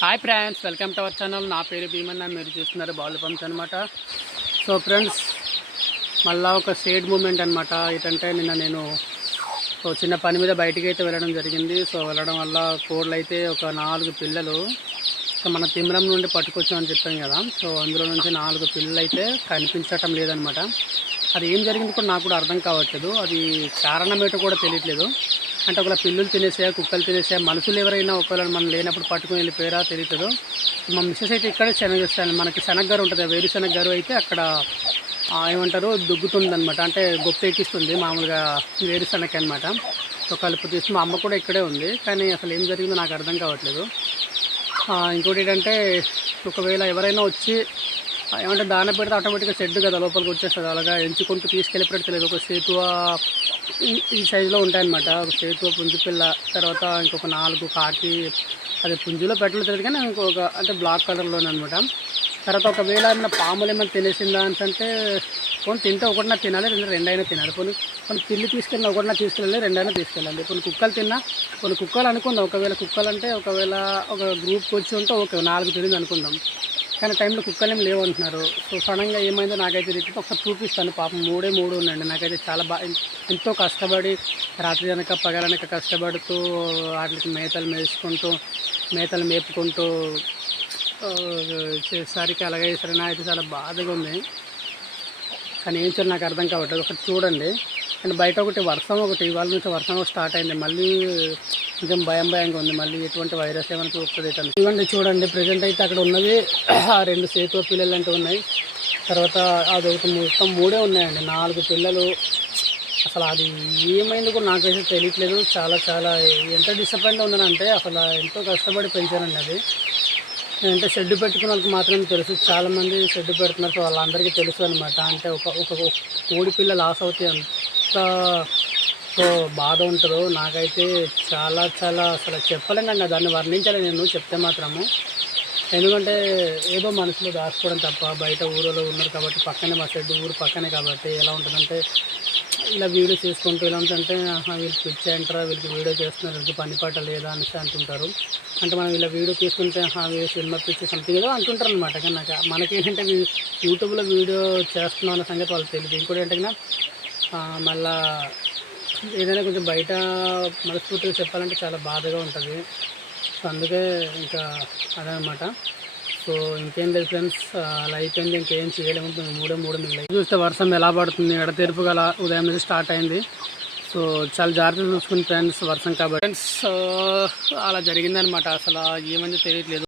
Hi friends, welcome to our channel. నా పేరు భీమన్న, మీరు చూస్తున్నారు బాలు పంప్స్ అనమాట. సో ఫ్రెండ్స్, మళ్ళీ ఒక సేడ్ మూమెంట్ అనమాట. ఏంటంటే నిన్న నేను చిన్న పని మీద బయటికి అయితే వెళ్ళడం జరిగింది. సో వెళ్ళడం వల్ల కోళ్ళు అయితే ఒక 4 పిల్లలు మన తిమ్రం నుండి పట్టుకొచ్చామని చెప్పాను కదా. సో అందులో నుంచి 4 పిల్లలు అయితే కనిపించటం లేదనమాట. అది ఏం జరిగింది కూడా నాకు కూడా అర్థం కావట్లేదు. అది కారణం ఏంటో కూడా తెలియట్లేదు. అంటే ఒకవేళ పిల్లులు తినేసాయా, కుక్కలు తినేసాయా, మనుషులు ఎవరైనా ఒకవేళ మనం లేనప్పుడు పట్టుకుని వెళ్ళిపోయారా తెలియదు. మా మిస్సెస్ అయితే ఇక్కడే శనగిస్తాను. మనకి శనగగారు ఉంటుంది, వేరుశనగగారు అయితే అక్కడ ఏమంటారు దుగ్గుతుందనమాట. అంటే గొప్ప ఎక్కిస్తుంది మామూలుగా వేరుశనగ అనమాట. సో కలుపు తీసి మా అమ్మ కూడా ఇక్కడే ఉంది. కానీ అసలు ఏం జరిగిందో నాకు అర్థం కావట్లేదు. ఇంకోటి ఏంటంటే ఒకవేళ ఎవరైనా వచ్చి ఏమంటే దాన పెడితే ఆటోమేటిక్గా షెడ్ కదా, లోపలికి వచ్చేస్తుంది. అలాగా ఎంచుకుంటూ తీసుకెళ్ళిపోయాడు తెలియదు. ఒక సేతువ ఈ సైజులో ఉంటాయన్నమాట. ఒక సేతువ, పుంజు పిల్ల, తర్వాత ఇంకొక 4 కాకి, అది పుంజులో పెట్టలేదు తెలియదు కానీ ఇంకొక అంటే బ్లాక్ కలర్లోనే అనమాట. తర్వాత ఒకవేళ పాములు ఏమైనా తినేసిందా అంటే కొన్ని తింటే ఒకటినా తినాలి, రెండైనా తినాలి. కొన్ని పిల్లి తీసుకెళ్ళినా ఒకటినా తీసుకెళ్ళాలి, రెండైనా తీసుకెళ్ళాలి. కొన్ని కుక్కలు తిన్నా, కొన్ని కుక్కలు అనుకుందాం. ఒకవేళ కుక్కలు అంటే ఒకవేళ ఒక గ్రూప్కి వచ్చి ఉంటే ఓకే 4 తిరిగింది అనుకుందాం. కానీ టైంలో కుక్కలు ఏమి లేవంటున్నారు. సో సడన్గా ఏమైందో నాకైతే తెలియదు. ఒకసారి చూపిస్తాను. పాపం 3 ఉన్నాయండి. నాకైతే చాలా ఎంతో కష్టపడి రాత్రి అనక పగలనక కష్టపడుతూ వాటికి మేతలు మేపుకుంటూ చేసేసరికి అలాగే సరే అయితే చాలా బాధగా ఉంది. కానీ ఏం చేయాలి నాకు అర్థం కావట్లేదు. ఒకటి చూడండి. అండ్ బయట ఒకటి ఇవాళ నుంచి వర్షం స్టార్ట్ అయింది. మళ్ళీ కొంచెం భయంగా ఉంది. మళ్ళీ ఎటువంటి వైరస్ ఏమైనా చూస్తుంది ఇవ్వండి. చూడండి, ప్రజెంట్ అయితే అక్కడ ఉన్నవి 2 సేతువ పిల్లలు అంటూ ఉన్నాయి. తర్వాత అదొకటి మొత్తం 3 ఉన్నాయండి. 4 పిల్లలు. అసలు అది ఏమైంది కూడా నాకైతే తెలియట్లేదు. చాలా ఎంత డిసప్పాయింట్ ఉందనంటే అసలు ఎంతో కష్టపడి పెంచానండి అది. అంటే షెడ్ పెట్టుకున్న వాళ్ళకి మాత్రమే తెలుసు. చాలామంది షెడ్ పెడుతున్నారు. సో వాళ్ళందరికీ తెలుసు అనమాట. అంటే ఒక కోడి పిల్ల లాస్ అవుతాయి అంత సో బాధ ఉంటుందో నాకైతే చాలా అసలు చెప్పలేనండి. దాన్ని వర్ణించాలి నేను చెప్తే మాత్రము. ఎందుకంటే ఏదో మనసులో దాచుకోవడం తప్ప. బయట ఊరిలో ఉన్నారు కాబట్టి, పక్కనే మా షెడ్ ఊరు పక్కనే కాబట్టి ఎలా ఉంటుందంటే ఇలా వీడియో చేసుకుంటూ ఎలా ఉంటుందంటే వీళ్ళకి పిచ్చేంటారా, వీళ్ళకి వీడియో చేస్తున్నారు, వీళ్ళకి పని పాట లేదా అనేసి అంటుంటారు. అంటే మనం ఇలా వీడియో తీసుకుంటే వీళ్ళు సినిమా పిచ్చి సంథింగ్ ఏదో అంటుంటారు అనమాట. కానీ మనకేంటంటే యూట్యూబ్లో వీడియో చేస్తున్నాం అన్న సంగతి వాళ్ళకి తెలియదు. ఇంకోటి ఏంటంటే మళ్ళా ఏదైనా కొంచెం బయట మనస్ఫూర్తిగా చెప్పాలంటే చాలా బాధగా ఉంటుంది. సో అందుకే ఇంకా అదనమాట. సో ఇంకేం లేదు ఫ్రెండ్స్, అలా అయిపోయింది. ఇంకేం చేయలేము. 3 మిగిలిన చూస్తే వర్షం ఎలా పడుతుంది. ఎడతెరుపు గల ఉదయం నుంచి స్టార్ట్ అయింది. సో చాలా జాగ్రత్తగా చూసుకుని ఫ్రెండ్స్, వర్షం కాబట్టి ఫ్రెండ్స్ అలా జరిగిందనమాట. అసలు ఏమైందో తెలియట్లేదు.